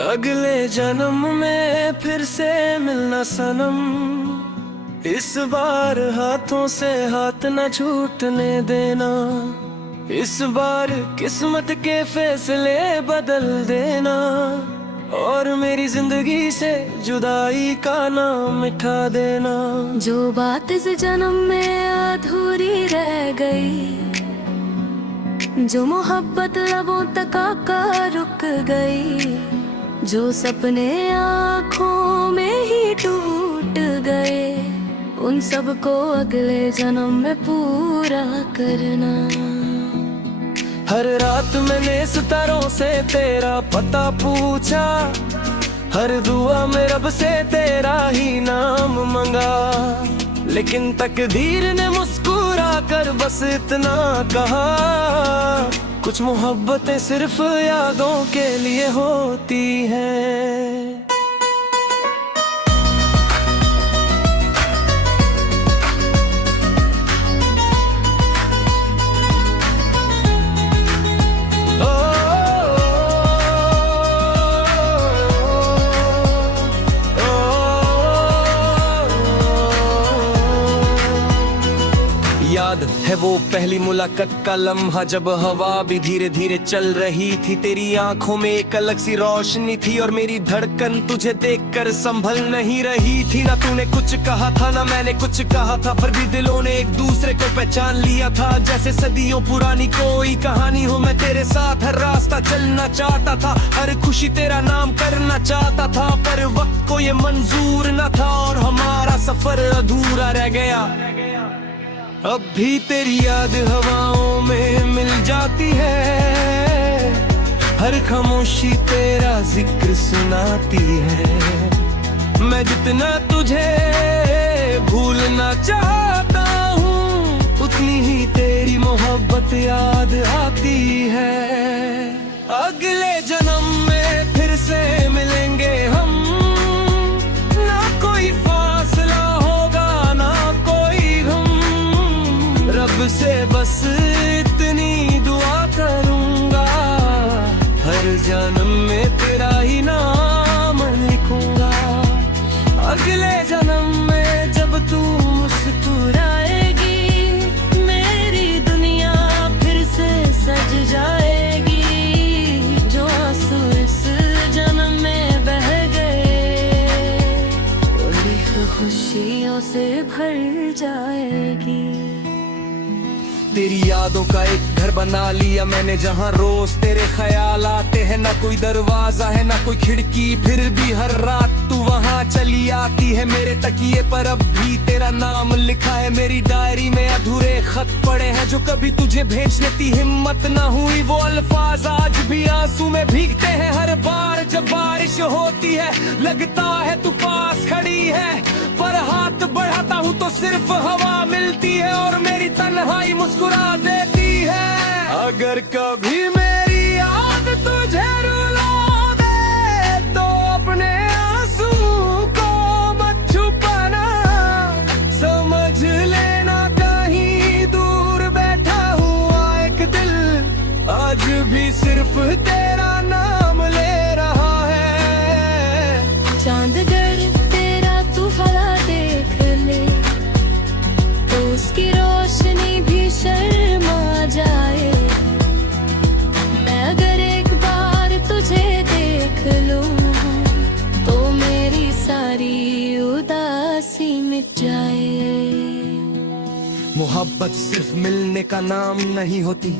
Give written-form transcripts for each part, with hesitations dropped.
अगले जन्म में फिर से मिलना सनम, इस बार हाथों से हाथ न छूटने देना, इस बार किस्मत के फैसले बदल देना और मेरी जिंदगी से जुदाई का नाम मिठा देना। जो बात इस जन्म में अधूरी रह गई, जो मोहब्बत लबों तक आकर रुक गई, जो सपने आँखों में ही टूट गए, उन सब को अगले जन्म में पूरा करना। हर रात मैंने सितारों से तेरा पता पूछा, हर दुआ में रब से तेरा ही नाम मंगा, लेकिन तकदीर ने मुस्कुरा कर बस इतना कहा, कुछ मोहब्बतें सिर्फ यादों के लिए होती हैं। याद है वो पहली मुलाकात का लम्हा, जब हवा भी धीरे धीरे चल रही थी, तेरी आंखों में एक अलग सी रोशनी थी और मेरी धड़कन तुझे देखकर संभल नहीं रही थी। ना तूने कुछ कहा था ना मैंने कुछ कहा था, पर भी दिलों ने एक दूसरे को पहचान लिया था, जैसे सदियों पुरानी कोई कहानी हो। मैं तेरे साथ हर रास्ता चलना चाहता था, हर खुशी तेरा नाम करना चाहता था, पर वक्त को ये मंजूर न था और हमारा सफर अधूरा रह गया। अब भी तेरी याद हवाओं में मिल जाती है, हर खामोशी तेरा जिक्र सुनाती है। मैं जितना तुझे भूलना चाहता हूँ, उतनी ही तेरी मोहब्बत याद आती है। अगले जन्म में फिर से मिलेंगे हम, ना कोई फासला होगा ना कोई गम, रब से बस इतनी दुआ करूंगा, हर जन्म में तेरा ही नाम लिखूंगा। अगले जन्म में जब तू मुस्कुराएगी, मेरी दुनिया फिर से सज जाएगी, जो आंसू इस जन्म में बह गए, वो खुशियों से भर जाएगी। तेरी यादों का एक घर बना लिया मैंने, जहाँ रोज तेरे ख्याल आते हैं, ना कोई दरवाजा है ना कोई खिड़की, फिर भी हर रात तू वहाँ चली आती है मेरे तकिए पर। अब भी तेरा नाम लिखा है मेरी डायरी में, अधूरे खत पड़े हैं जो कभी तुझे भेजने की हिम्मत ना हुई, वो अल्फाज आज भी आंसू में भीगते हैं। हर बार जब बारिश होती है लगता है तू पास खड़ी है, पर हाथ बढ़ाता हूँ तो सिर्फ हवा मिलती है और मेरी तन्हाई मुस्कुरा देती है। अगर कभी मेरी याद तुझे रुला दे, तो अपने आंसू को मत छुपाना, समझ लेना कहीं दूर बैठा हुआ एक दिल आज भी सिर्फ तेरा नाम ले रहा है। चांदगर तेरा तू भला देख ले, तो उसकी रोशनी भी शर्मा जाए। मैं अगर एक बार तुझे देख लूं, तो मेरी सारी उदासी मिट जाए। मोहब्बत सिर्फ मिलने का नाम नहीं होती,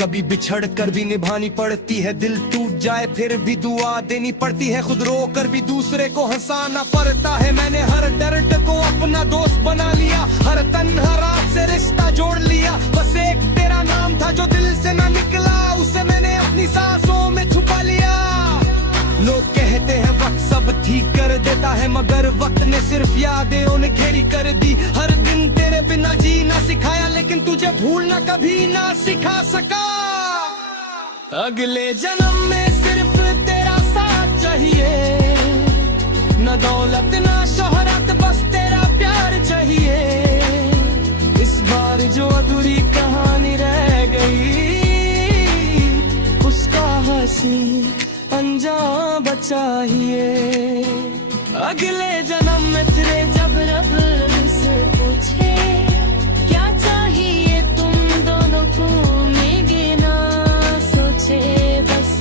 कभी बिछड़ कर भी निभानी पड़ती है। दिल टूट जाए फिर भी दुआ देनी पड़ती है, खुद रो कर भी दूसरे को हंसाना पड़ता है। मैंने हर दर्द को अपना दोस्त बना लिया, हर तन्हा रात से रिश्ता जोड़ लिया। बस एक तेरा नाम था जो दिल से ना निकला, उसे मैंने अपनी सांसों में छुपा लिया। लोग कहते हैं वक्त सब ठीक कर देता है, मगर वक्त ने सिर्फ यादें उन्हें घेरी कर दी। हर दिन तेरे बिना जीना सिखाया, लेकिन तुझे भूलना कभी ना सिखा सका। अगले जन्म में सिर्फ तेरा साथ चाहिए, न दौलत न शोहरत, बस तेरा प्यार चाहिए। इस बार जो अधूरी कहानी रह गई, उसका हंसी अंजाम मोहब्बत चाहिए। अगले जन्म में तेरे जब रब से पूछे क्या चाहिए तुम दोनों को, मेरे ना सोचे बस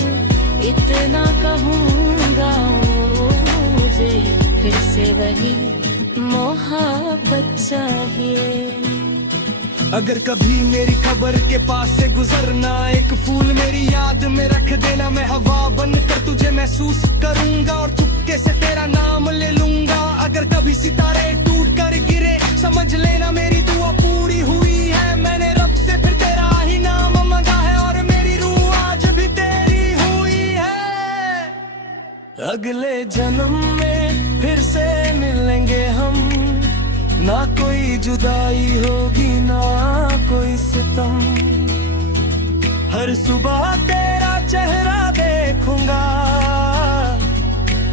इतना कहूँगा मुझे फिर से वही मोहब्बत चाहिए। अगर कभी मेरी खबर के पास से गुजरना, एक फूल मेरी याद में रख देना। मैं हवा बनकर तुझे महसूस करूंगा और चुपके से तेरा नाम ले लूंगा। अगर कभी सितारे टूट कर गिरे, समझ लेना मेरी दुआ पूरी हुई है। मैंने रब से फिर तेरा ही नाम मांगा है और मेरी रूह आज भी तेरी हुई है। अगले जन्म में फिर से मिलेंगे हम, ना कोई जुदाई होगी ना कोई सितम। हर सुबह तेरा चेहरा देखूंगा,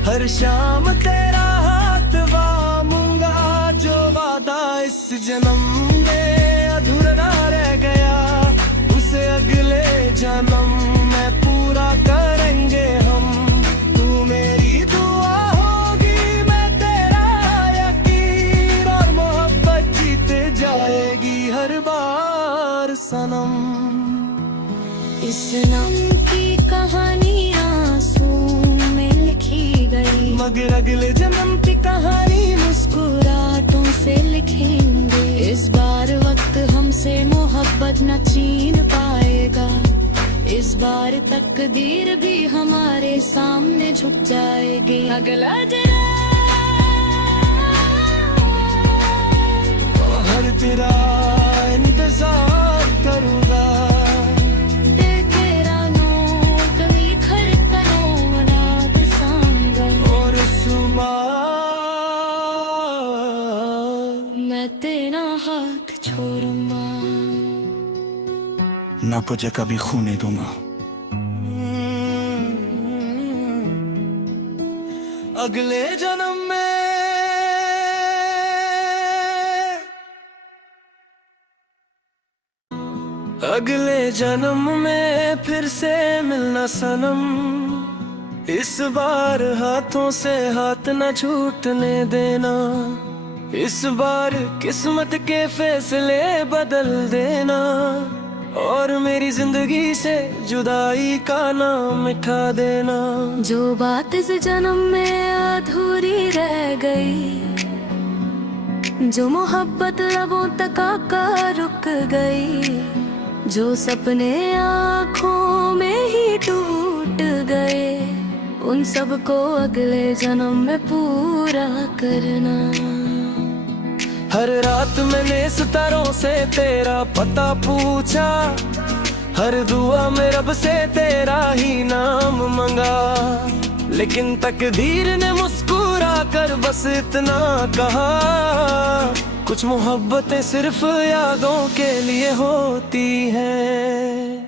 हर शाम तेरा हाथ थामूंगा। जो वादा इस जन्म में अधूरा रह गया, उसे अगले जन्म में पूरा करेंगे हम। तू मेरी दुआ होगी, मैं तेरा यकीन, और मोहब्बत जीते जाएगी हर बार सनम। इस नाम की कहानी आंसू में लिखी गई, मगर अगले जन्म की कहानी मुस्कुराहटों से लिखेंगे। इस बार वक्त हमसे मोहब्बत न छीन पाएगा, इस बार तकदीर भी हमारे सामने झुक जाएगी। अगला जन्म हर तेरा इंतजार करूंगा। मैं तेरा हाथ छोड़ूंगा, ना तुझे कभी खूने दूंगा। अगले जन्म में अगले जन्म में फिर से मिलना सनम। इस बार हाथों से हाथ न छूटने देना, इस बार किस्मत के फैसले बदल देना और मेरी जिंदगी से जुदाई का नाम मिटा देना। जो बात इस जन्म में अधूरी रह गई, जो मोहब्बत लबों तक आकर रुक गई, जो सपने आँखों में ही टूट गए, उन सबको अगले जन्म में पूरा करना। हर रात मैंने सितारों से तेरा पता पूछा, हर दुआ में रब से तेरा ही नाम मांगा, लेकिन तकदीर ने मुस्कुरा कर बस इतना कहा, कुछ मोहब्बतें सिर्फ यादों के लिए होती हैं।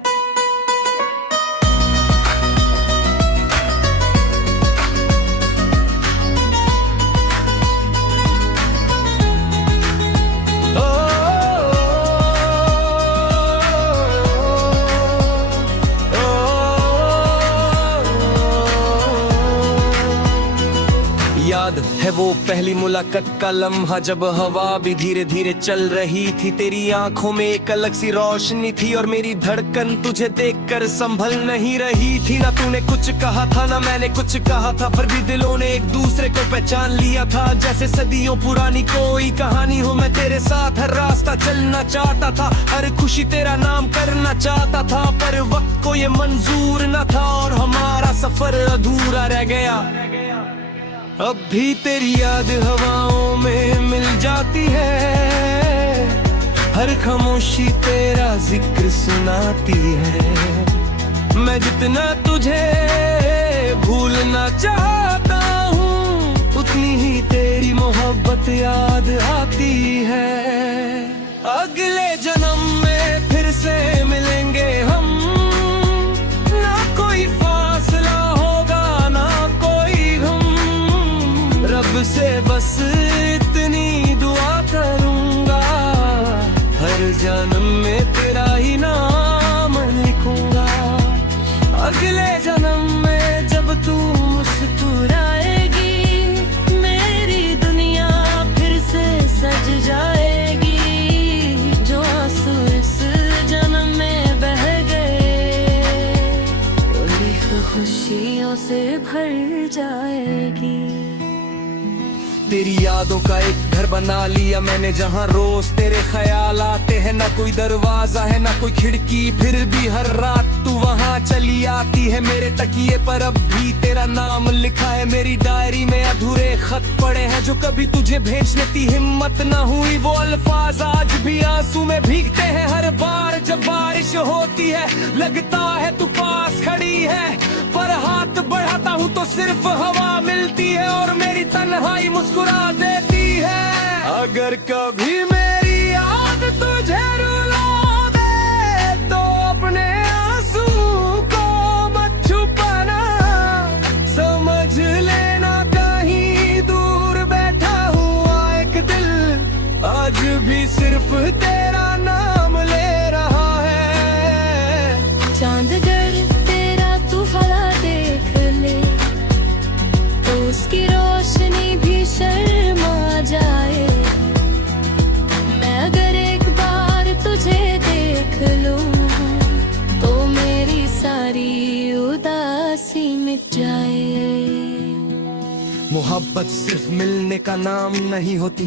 याद है वो पहली मुलाकात का लम्हा, जब हवा भी धीरे धीरे चल रही थी। तेरी आंखों में एक अलग सी रोशनी थी और मेरी धड़कन तुझे देखकर संभल नहीं रही थी। ना तूने कुछ कहा था ना मैंने कुछ कहा था, पर भी दिलों ने एक दूसरे को पहचान लिया था। जैसे सदियों पुरानी कोई कहानी हो, मैं तेरे साथ हर रास्ता चलना चाहता था, हर खुशी तेरा नाम करना चाहता था, पर वक्त को ये मंजूर न था और हमारा सफर अधूरा रह गया। अब भी तेरी याद हवाओं में मिल जाती है, हर खामोशी तेरा जिक्र सुनाती है। मैं जितना तुझे भूलना चाहता हूँ, उतनी ही तेरी मोहब्बत याद आती है। अगले जन्म में फिर से मिलेंगे हम, ना कोई फासला होगा ना कोई गम, रब से बस इतनी दुआ करूंगा, हर जन्म में तेरा ही नाम लिखूंगा। अगले जन्म में जब तू से भर जाएगी। तेरी यादों का एक घर बना लिया मैंने, जहाँ रोज तेरे ख्याल आते हैं। ना कोई दरवाजा है ना कोई खिड़की, फिर भी हर रात तू वहाँ चली आती है मेरे तकिए पर। अब भी तेरा नाम लिखा है मेरी डायरी में, अधूरे खत पड़े हैं जो कभी तुझे भेजने की हिम्मत ना हुई। वो अल्फाज आज भी आंसू में भीगते हैं हर बार जब बारिश होती है। लगता है तू पास खड़ी है, पर हाथ बढ़ाता हूँ तो सिर्फ हवा मिलती है और मेरी तन्हाई मुस्कुरा देती है। अगर कभी मेरी याद तुझे रुला दे तो अपने आंसू को मत छुपाना, समझ लेना कहीं दूर बैठा हुआ एक दिल आज भी सिर्फ तेरा नाम ले रहा है। चांद अगर तेरा तू भला देख ले तो उसकी रोशनी भी शर्मा जाए। मैं अगर एक बार तुझे देख लूं तो मेरी सारी उदासी मिट जाए। मोहब्बत सिर्फ मिलने का नाम नहीं होती,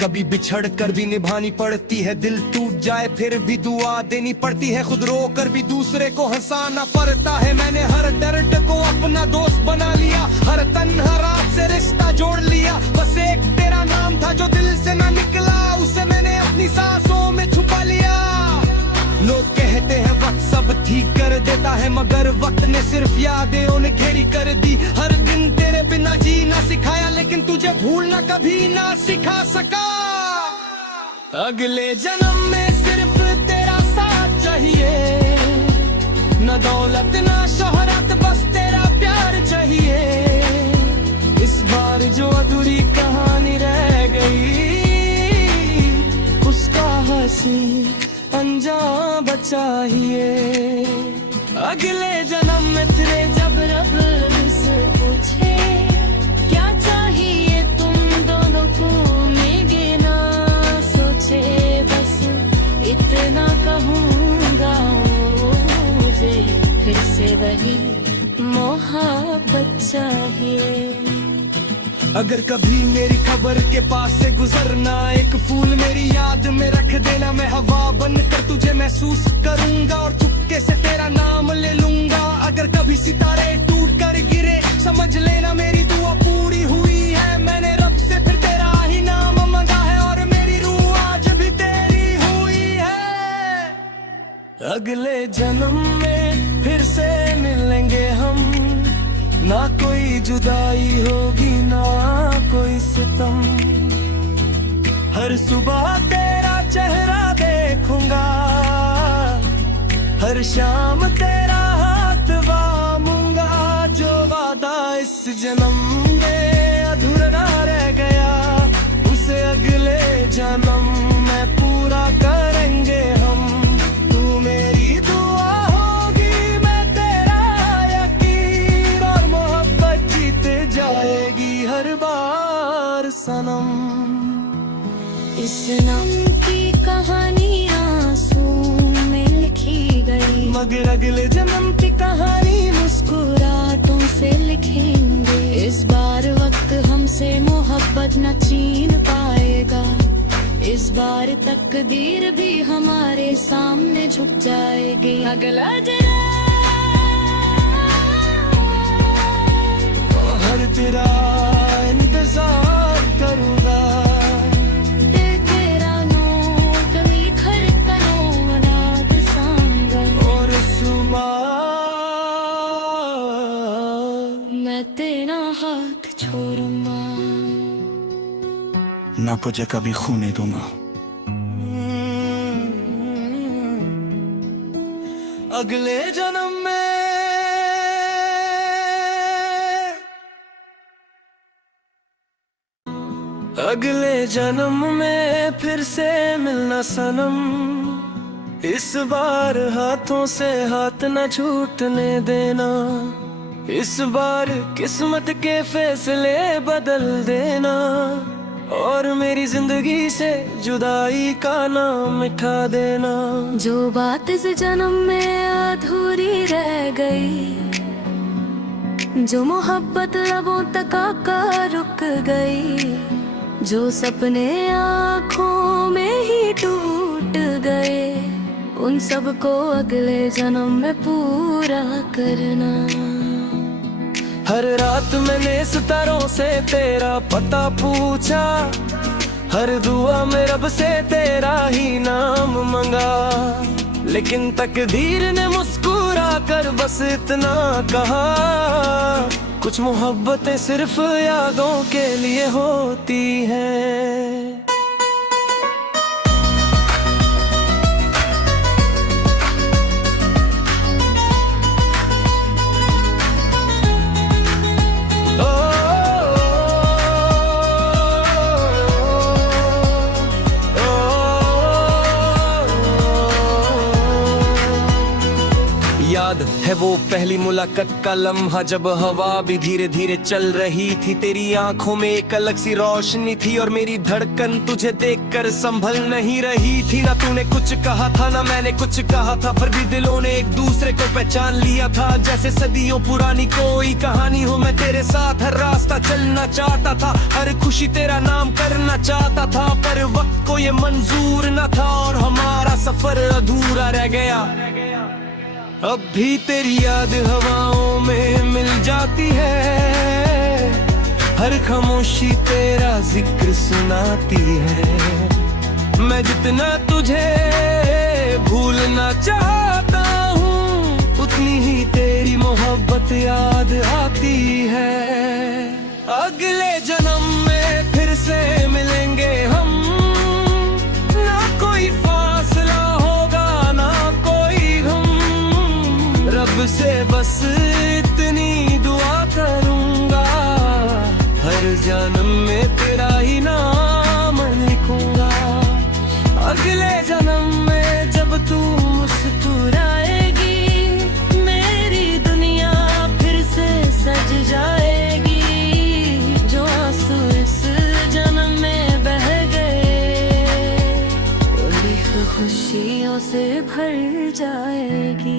कभी बिछड़ कर भी निभानी पड़ती है। दिल टूट जाए फिर भी दुआ देनी पड़ती है, खुद रो कर भी दूसरे को हंसाना पड़ता है। मैंने हर दर्द को अपना दोस्त बना लिया, हर तन्हा रात से रिश्ता जोड़ लिया। बस एक तेरा नाम था जो दिल से ना निकला, उसे मैंने अपनी सांसों में छुपा लिया। लोग कहते हैं वक्त सब ठीक कर देता है, मगर वक्त ने सिर्फ यादें उन्हें घेरी कर दी। हर दिन तेरे बिना जीना सिखाया, लेकिन तुझे भूलना कभी ना सिखा सका। अगले जन्म में सिर्फ तेरा साथ चाहिए, न दौलत न शोहरत, बस तेरा प्यार चाहिए। इस बार जो अधूरी कहानी रह गई उसका हंसी अंजाम चाहिए। अगले जन्म में तेरे जब रब से पूछे क्या चाहिए तुम दोनों को, मेरे ना सोचे बस इतना कहूँगा मुझे फिर से वही मोहब्बत चाहिए। अगर कभी मेरी खबर के पास से गुजरना, एक फूल मेरी याद में रख देना। मैं हवा बनकर तुझे महसूस करूंगा और चुपके से तेरा नाम ले लूंगा। अगर कभी सितारे टूट कर गिरे समझ लेना मेरी दुआ पूरी हुई है। मैंने रब से फिर तेरा ही नाम मांगा है और मेरी रूह आज भी तेरी हुई है। अगले जन्म में फिर से मिलेंगे हम, ना कोई जुदाई होगी ना कोई सितम। हर सुबह तेरा चेहरा देखूंगा, हर शाम तेरा हाथ बामूंगा। जो वादा इस जन्म में अधूरा रह गया, उसे अगले जन्म में पूरा करेंगे हम। तू मेरी दुआ होगी, मैं तेरा यकीन, और मोहब्बत जीत जाएगी हर बार सनम। इस नाम की कहानी आंसू में लिखी गई, मगर अगले जन्म की कहानी मुस्कुराहटों से लिखेंगे। इस बार वक्त हमसे मोहब्बत न छीन पाएगा, इस बार तकदीर भी हमारे सामने झुक जाएगी। अगला जन्म हर तेरा इंतजार करूंगा। मैं तेरा हाथ छोड़ूंगा, ना तुझे कभी खूने दूंगा। अगले जन्म में अगले जन्म में फिर से मिलना सनम। इस बार हाथों से हाथ न छूटने देना, इस बार किस्मत के फैसले बदल देना और मेरी जिंदगी से जुदाई का नाम मिटा देना। जो बात इस जन्म में अधूरी रह गई, जो मोहब्बत लबों तक आकर रुक गई, जो सपने आँखों में ही टूट गए, उन सब को अगले जन्म में पूरा करना। हर रात मैंने सितारों से तेरा पता पूछा, हर दुआ में रब से तेरा ही नाम मंगा, लेकिन तकदीर ने मुस्कुरा कर बस इतना कहा, कुछ मोहब्बतें सिर्फ यादों के लिए होती हैं। याद है वो पहली मुलाकात का लम्हा, जब हवा भी धीरे धीरे चल रही थी, तेरी आंखों में एक अलग सी रोशनी थी और मेरी धड़कन तुझे देखकर संभल नहीं रही थी। ना तूने कुछ कहा था ना मैंने कुछ कहा था, फिर भी दिलों ने एक दूसरे को पहचान लिया था, जैसे सदियों पुरानी कोई कहानी हो। मैं तेरे साथ हर रास्ता चलना चाहता था, हर खुशी तेरा नाम करना चाहता था, पर वक्त को ये मंजूर न था और हमारा सफर अधूरा रह गया। अब भी तेरी याद हवाओं में मिल जाती है, हर खामोशी तेरा जिक्र सुनाती है। मैं जितना तुझे भूलना चाहता हूँ, उतनी ही तेरी मोहब्बत याद आती है। अगले जन्म में फिर से मिलेंगे हम, ना कोई फासला होगा ना कोई गम, रब से बस इतनी दुआ करूंगा, हर जन्म में तेरा ही नाम लिखूंगा। अगले जन्म में जब तू मुस्कुराएगी, मेरी दुनिया फिर से सज जाएगी, जो आंसू इस जन्म में बह गए, वो लिख खुशियों से भर जाएगी।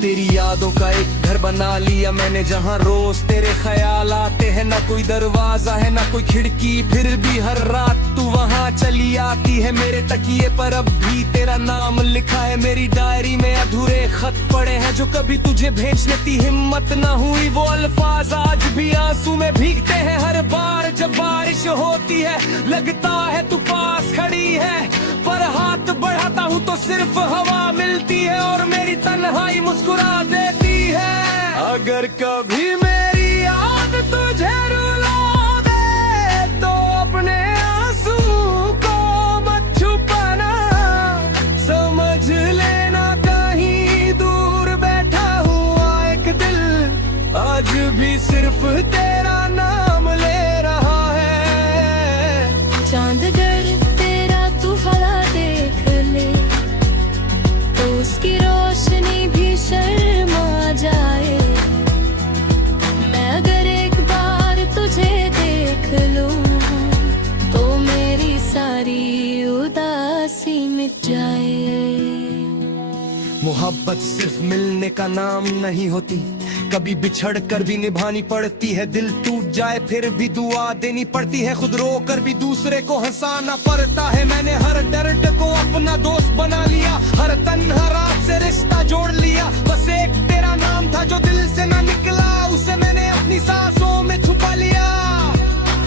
तेरी यादों का एक घर बना लिया मैंने, जहाँ रोज तेरे ख्याल आते हैं, ना कोई दरवाजा है ना कोई खिड़की, फिर भी हर रात तू वहाँ चली आती है। मेरे तकिए पर अब भी तेरा नाम लिखा है, मेरी डायरी में अधूरे खत पड़े हैं, जो कभी तुझे भेजने की हिम्मत ना हुई, वो अल्फाज आज भी आंसू में भीगते हैं। हर बार जब बारिश होती है लगता है तू पास खड़ी है, पर हाथ बढ़ाता हूँ तो सिर्फ हवा मिलती है और मेरी तन्हाई मुस्कुरा देती है। अगर कभी मेरी याद तुझे रुला दे तो अपने आंसू को मत छुपाना, समझ लेना कहीं दूर बैठा हुआ एक दिल आज भी सिर्फ तेरा नाम ले रहा है। चांद अगर तेरा तू भला देख ले तो उसकी रोशनी भी शर्मा जाए, मैं अगर एक बार तुझे देख लूं तो मेरी सारी उदासी मिट जाए। मोहब्बत सिर्फ मिलने का नाम नहीं होती, कभी बिछड़ कर भी निभानी पड़ती है। दिल टूट जाए फिर भी दुआ देनी पड़ती है, खुद रो कर भी दूसरे को हंसाना पड़ता है। मैंने हर दर्द को अपना दोस्त बना लिया, हर तन्हा रात से रिश्ता जोड़ लिया, बस एक तेरा नाम था जो दिल से ना निकला, उसे मैंने अपनी सांसों में छुपा लिया।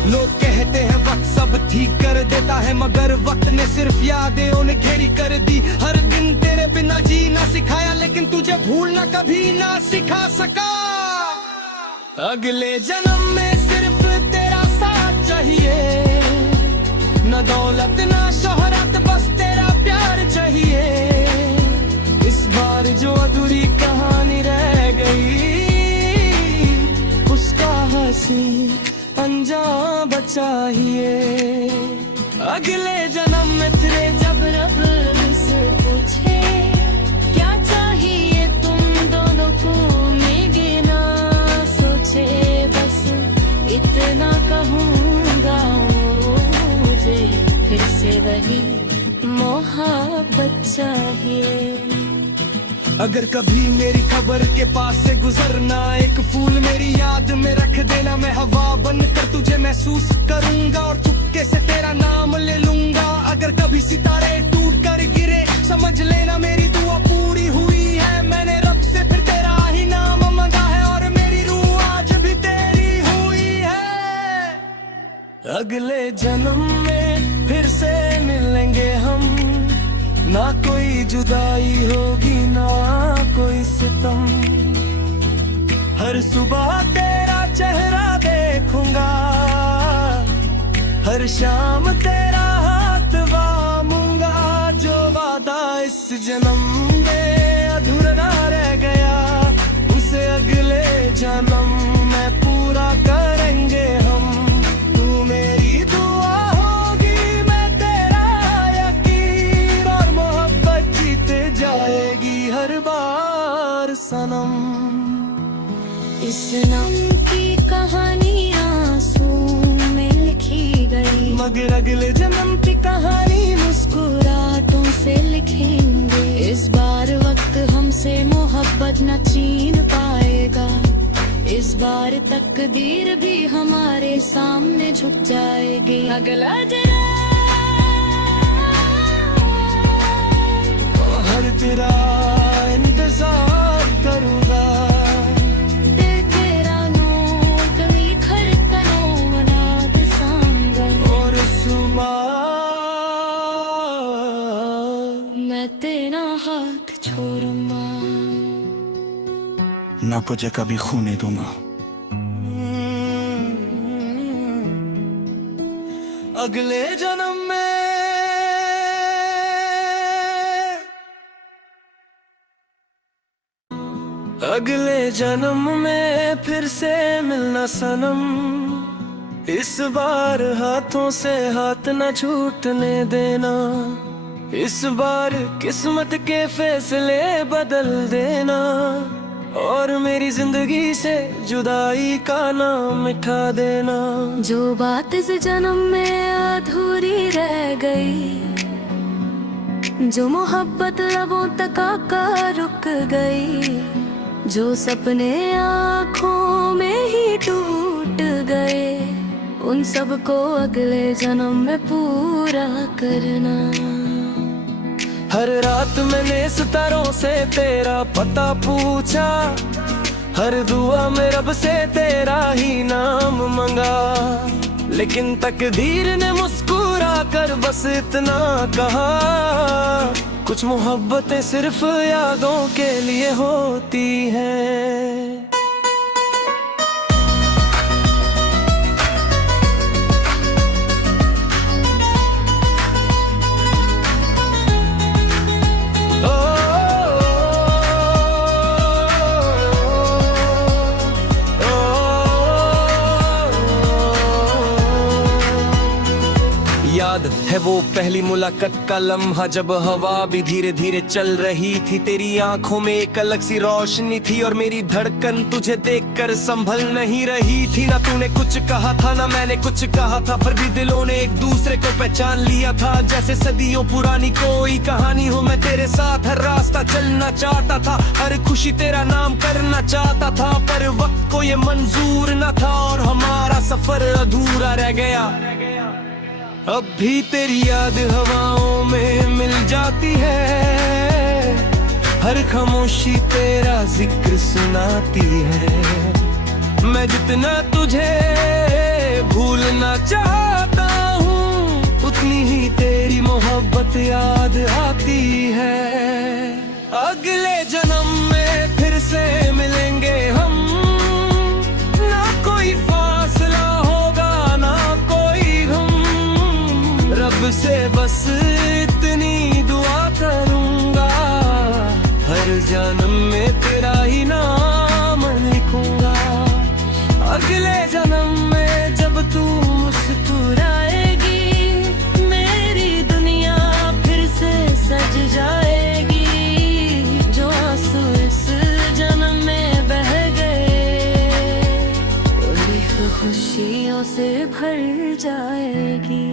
लोग कहते हैं वक्त सब ठीक कर देता है, मगर वक्त ने सिर्फ यादें उन्हें घेरी कर दी। हर दिन तेरे बिना जीना सिखाया, लेकिन तुझे भूलना कभी ना सिखा सका। अगले जन्म में सिर्फ तेरा साथ चाहिए, न दौलत न शोहरत, बस तेरा प्यार चाहिए। इस बार जो अधूरी कहानी रह गई, उसका हंसी अंजाम चाहिए। अगले जन्म में तेरे जब रब से पूछे क्या चाहिए तुम दोनों को, मिले ना सोचे बस इतना कहूँगा, मुझे फिर से वही मोहब्बत चाहिए। अगर कभी मेरी खबर के पास से गुजरना, एक फूल मेरी याद में रख देना। मैं हवा बनकर तुझे महसूस करूंगा और चुपके से तेरा नाम ले लूंगा। अगर कभी सितारे टूट कर गिरे, समझ लेना मेरी दुआ पूरी हुई है। मैंने रब से फिर तेरा ही नाम मांगा है और मेरी रूह आज भी तेरी हुई है। अगले जन्म में फिर से मिलेंगे हम, ना कोई जुदाई होगी ना कोई सितम। हर सुबह तेरा चेहरा देखूंगा, हर शाम तेरा हाथ बामूंगा। जो वादा इस जन्म में अधूरा रह गया, उसे अगले जन्म में पूरा करेंगे हम। तू मेरी दुआ होगी, मैं तेरा यकीन, और मोहब्बत जीत जाएगी हर बार सनम। इस नाम की कहानी आंसू में लिखी गई, मगर अगले जन्म की कहानी मुस्कुराहटों से लिखेंगे। इस बार वक्त हमसे मोहब्बत न छीन पाएगा, इस बार तकदीर भी हमारे सामने झुक जाएगी। अगला जन्म हर तेरा इंतजार करूंगा। मैं तेरा हाथ छोड़ूंगा, ना तुझे कभी खूने दूंगा। अगले जन्म में अगले जन्म में फिर से मिलना सनम। इस बार हाथों से हाथ न छूटने देना, इस बार किस्मत के फैसले बदल देना और मेरी जिंदगी से जुदाई का नाम मिठा देना। जो बात इस जन्म में अधूरी रह गई, जो मोहब्बत लबों तक आकर रुक गई, जो सपने आँखों में ही टूट गए, उन सब को अगले जन्म में पूरा करना। हर रात मैंने सितारों से तेरा पता पूछा, हर दुआ में रब से तेरा ही नाम मांगा। लेकिन तकदीर ने मुस्कुरा कर बस इतना कहा, कुछ मोहब्बतें सिर्फ यादों के लिए होती हैं। याद है वो पहली मुलाकात का लम्हा, जब हवा भी धीरे धीरे चल रही थी। तेरी आंखों में एक अलग सी रोशनी थी और मेरी धड़कन तुझे देखकर संभल नहीं रही थी। ना तूने कुछ कहा था ना मैंने कुछ कहा था, पर भी दिलों ने एक दूसरे को पहचान लिया था। जैसे सदियों पुरानी कोई कहानी हो, मैं तेरे साथ हर रास्ता चलना चाहता था, हर खुशी तेरा नाम करना चाहता था। पर वक्त को ये मंजूर न था और हमारा सफर अधूरा रह गया। अब भी तेरी याद हवाओं में मिल जाती है, हर खामोशी तेरा जिक्र सुनाती है। मैं जितना तुझे भूलना चाहता हूँ, उतनी ही तेरी मोहब्बत याद आती है। अगले जन्म में फिर से मिलेंगे हम, ना कोई फासला होगा ना कोई गम। रब से बस इतनी दुआ करूंगा, हर जन्म में तेरा ही नाम लिखूंगा। अगले जन्म में जब तू मुस्कुराएगी, मेरी दुनिया फिर से सज जाएगी। जो आंसू इस जन्म में बह गए, खुशियों से भर जाएगी।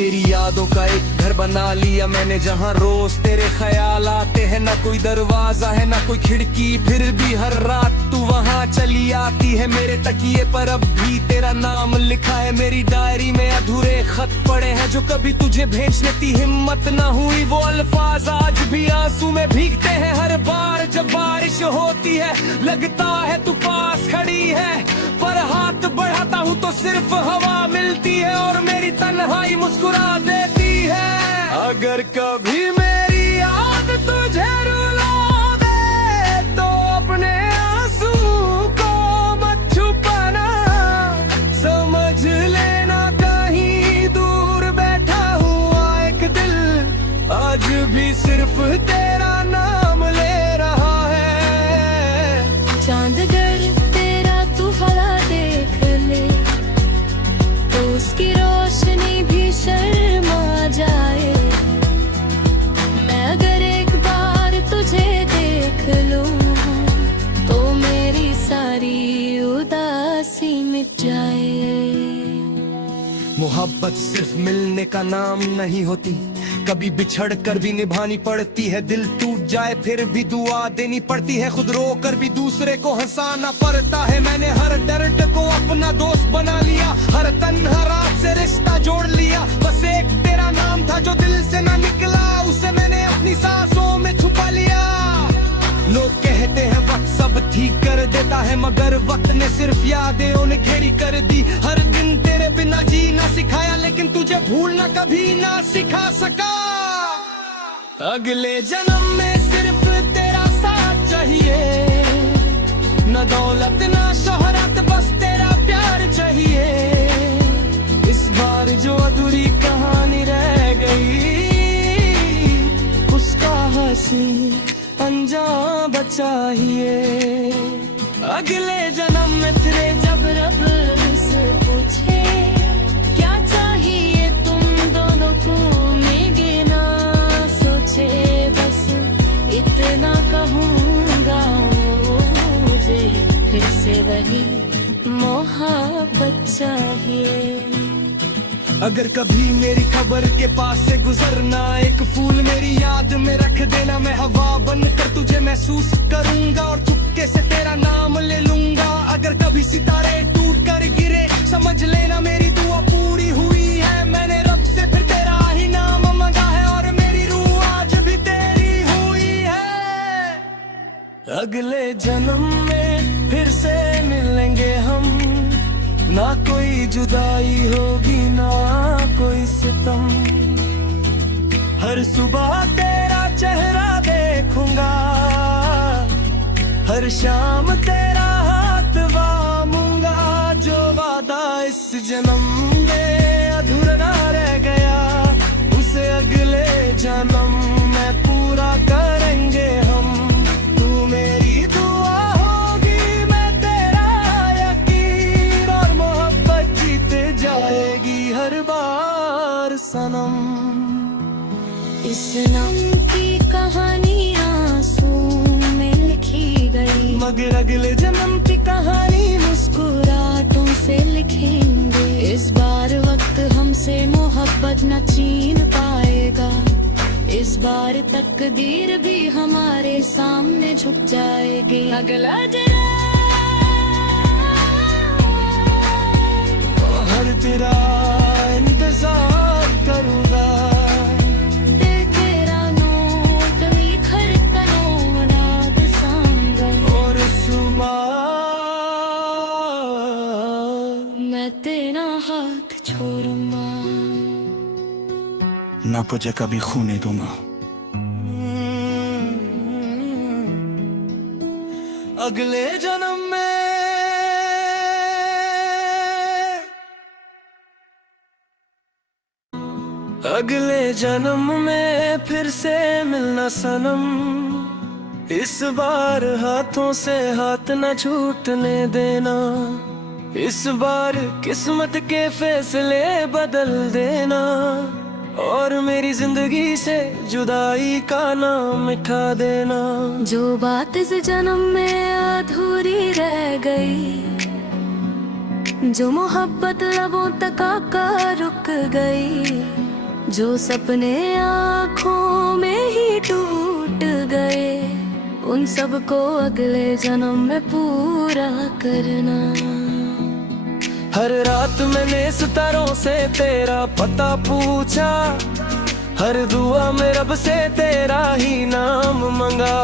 तेरी यादों का एक घर बना लिया मैंने, जहाँ रोज तेरे ख्याल आते हैं। ना कोई दरवाजा है ना कोई खिड़की, फिर भी हर रात तू वहाँ चली आती है मेरे तकिए पर। अब भी तेरा नाम लिखा है मेरी डायरी में, अधूरे खत पड़े हैं जो कभी तुझे भेजने की हिम्मत ना हुई। वो अल्फाज आज भी आंसू में भीगते हैं हर बार जब बारिश होती है। लगता है तू पास खड़ी है, पर हाथ बढ़ाता हूँ तो सिर्फ हवा मिलती है और मेरी तन्हाई मुस्कुरा देती है। अगर कभी मेरी याद तुझे रुला दे तो अपने आंसू को मत छुपाना, समझ लेना कहीं दूर बैठा हुआ एक दिल आज भी सिर्फ तेरा नाम ले रहा है। चांदगर तेरा तू भला देख ले तो उसकी रोशनी भी शर्मा जाए। मैं अगर एक बार तुझे देख लूं तो मेरी सारी उदासी मिट जाए। मोहब्बत सिर्फ मिलने का नाम नहीं होती, कभी बिछड़ कर भी निभानी पड़ती है। दिल टूट जाए फिर भी दुआ देनी पड़ती है, खुद रो कर भी दूसरे को हंसाना पड़ता है। मैंने हर दर्द को अपना दोस्त बना लिया, हर तन्हा रात से रिश्ता जोड़ लिया। बस एक तेरा नाम था जो दिल से ना निकला, उसे मैंने अपनी सांसों में छुपा लिया। लोग कहते हैं वक्त सब ठीक कर देता है, मगर वक्त ने सिर्फ यादें उन्हें घेरी कर दी। हर दिन तेरे बिना जीना सिखाया, लेकिन तुझे भूलना कभी ना सिखा सका। अगले जन्म में सिर्फ तेरा साथ चाहिए, न दौलत न शोहरत, बस तेरा प्यार चाहिए। इस बार जो अधूरी कहानी रह गई उसका हंसी अंजाम चाहिए। अगले जन्म में तेरे जब रब से पूछे क्या चाहिए तुम दोनों को, मेरे ना सोचे बस इतना कहूँगा मुझे फिर से वही मोहब्बत चाहिए। अगर कभी मेरी खबर के पास से गुजरना, एक फूल मेरी याद में रख देना। मैं हवा बनकर तुझे महसूस करूंगा और चुपके से तेरा नाम ले लूंगा। अगर कभी सितारे टूट कर गिरे समझ लेना मेरी दुआ पूरी हुई है। मैंने रब से फिर तेरा ही नाम मांगा है और मेरी रूह आज भी तेरी हुई है। अगले जन्म में फिर से मिलेंगे हम, ना कोई जुदाई होगी ना कोई सितम। हर सुबह तेरा चेहरा देखूंगा, हर शाम तेरा हाथ वामूंगा। जो वादा इस जन्म में अधूरा रह गया, उसे अगले जन्म में पूरा करेंगे हम। तू मेरी दुआ होगी, मैं तेरा यकीन, और मोहब्बत जीते जाएगी हर बार सनम। इस नाम की कहानी आंसू में लिखी गई, मगर अगले जन्म की कहानी मुस्कुराहटों से लिखेंगे। इस बार वक्त हमसे मोहब्बत न छीन पाएगा, इस बार तकदीर भी हमारे सामने झुक जाएगी। अगला जन्म हर तेरा इंतजार करूंगा। मैं तेरा हाथ छोड़ूंगा, ना तुझे कभी खूने दूंगा। अगले जन्म में अगले जन्म में फिर से मिलना सनम। इस बार हाथों से हाथ न छूटने देना, इस बार किस्मत के फैसले बदल देना और मेरी जिंदगी से जुदाई का नाम मिटा देना। जो बात इस जन्म में अधूरी रह गई, जो मोहब्बत लबों तक आकर रुक गई, जो सपने आँखों में ही टूट गए, उन सबको अगले जन्म में पूरा करना। हर रात मैंने सितारों से तेरा पता पूछा, हर दुआ में रब से तेरा ही नाम मंगा,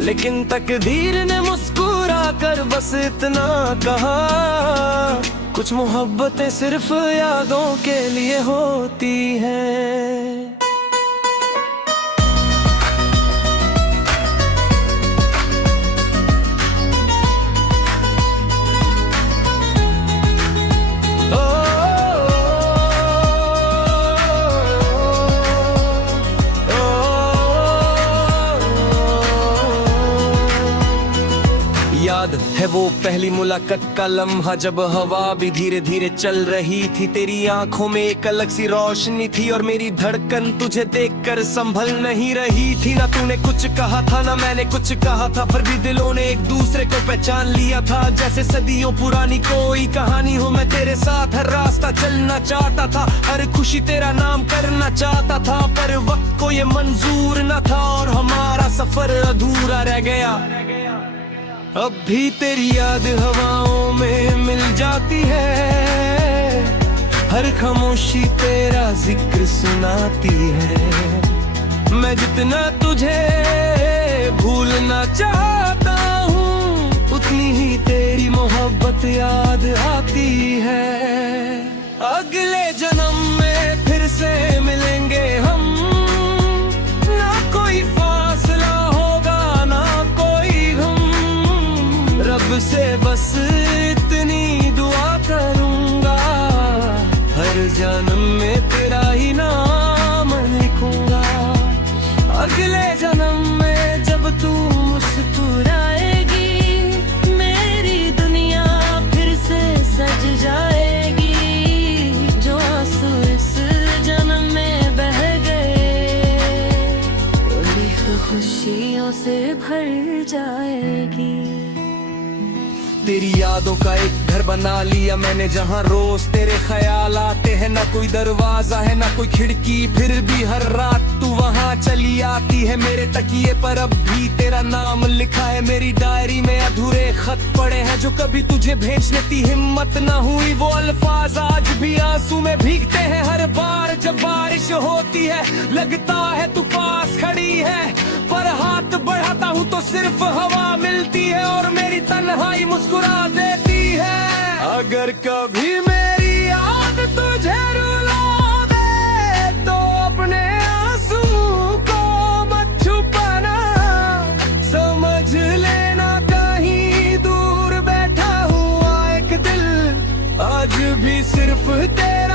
लेकिन तकदीर ने मुस्कुरा कर बस इतना कहा, कुछ मोहब्बतें सिर्फ यादों के लिए होती हैं। याद है वो पहली मुलाकात का लम्हा, जब हवा भी धीरे धीरे चल रही थी। तेरी आंखों में एक अलग सी रोशनी थी और मेरी धड़कन तुझे देखकर संभल नहीं रही थी। ना तूने कुछ कहा था ना मैंने कुछ कहा था, पर भी दिलों ने एक दूसरे को पहचान लिया था। जैसे सदियों पुरानी कोई कहानी हो, मैं तेरे साथ हर रास्ता चलना चाहता था, हर खुशी तेरा नाम करना चाहता था, पर वक्त को ये मंजूर न था और हमारा सफर अधूरा रह गया। अब भी तेरी याद हवाओं में मिल जाती है, हर खामोशी तेरा जिक्र सुनाती है। मैं जितना तुझे भूलना चाहता हूँ, उतनी ही तेरी मोहब्बत याद आती है। अगले जन्म में फिर से मिलेंगे हम, ना कोई फासला होगा ना कोई गम, रब से बस इतनी दुआ करूंगा, हर जन्म में तेरा ही नाम लिखूंगा। अगले जन्म में जब तू मुस्कुराएगी, मेरी दुनिया फिर से सज जाएगी। जो आंसू इस जन्म में बह गए, वो लिख खुशियों से भर जाएगी। तेरी यादों का एक घर बना लिया मैंने, जहाँ रोज तेरे ख्याल आते हैं। ना कोई दरवाजा है ना कोई खिड़की, फिर भी हर रात तू वहाँ चली आती है। मेरे तकिए पर अब भी तेरा नाम लिखा है, मेरी डायरी में अधूरे खत पड़े हैं जो कभी तुझे भेजने की हिम्मत ना हुई। वो अल्फाज आज भी आंसू में भीगते हैं, हर बार जब बारिश होती है लगता है तू पास खड़ी है, पर हाथ बढ़ाता हूँ तो सिर्फ हवा मिलती है और मेरी तन्हाई मुस्कुरा देती है। अगर कभी मेरी याद तुझे रुला दे, तो अपने आंसू को मत छुपाना, समझ लेना कहीं दूर बैठा हुआ एक दिल आज भी सिर्फ तेरा